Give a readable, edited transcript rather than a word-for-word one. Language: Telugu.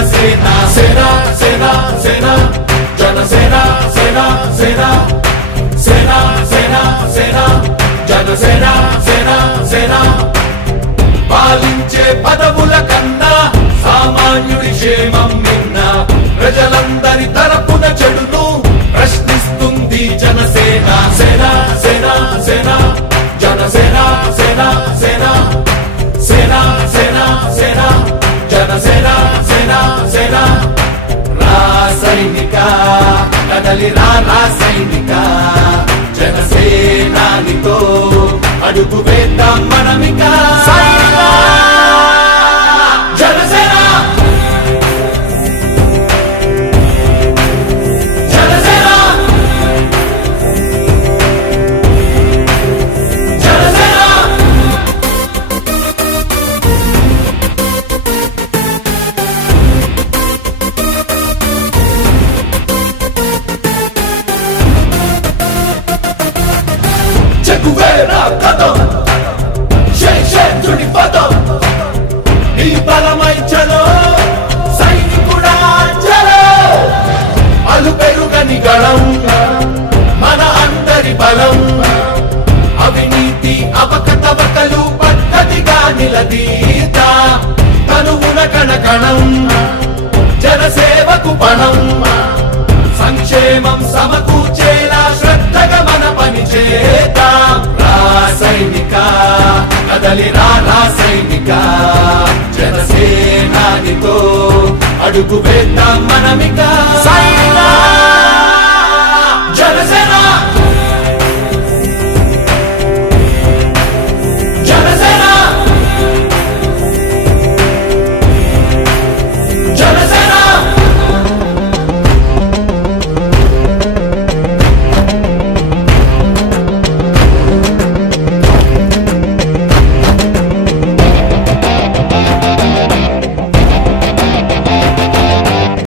జనసేన సేన సేన సేన జనసేన సేన సేన సేన సేన సేన జనసేన సేన సేన పాలించే పదవుల కన్నా సామాన్యుడి క్షేమం నిన్న ప్రజలందరి తరపున చెడును ప్రశ్నిస్తుంది జనసేన సేన సేన సేన జనసేన సేన సేన సేన సేన సేన జనసేన సేన సేన రాసైనిక కదలి రాసైనిక జనసేనానితో అడుగు వేద్దాం మనమిక జనసేన జనసేన జనసేన చెగువేరా కదం శేషేంద్రుడి పదం నీ బలమై చలో సైనికుడా చలో అలు పెరుగని గళం మన అందరి బలం అవినీతి అవకతవకలు పద్ధతిగా నిలదీత తనువున కణకణం జనసేవకు పణం సంక్షేమం సమకూర్చేలా శ్రద్ధగా మన పని చేద్దాం రాసైనిక కదలి రాసైనిక జనసేనానితో అడుగు వేద్దాం మనమిక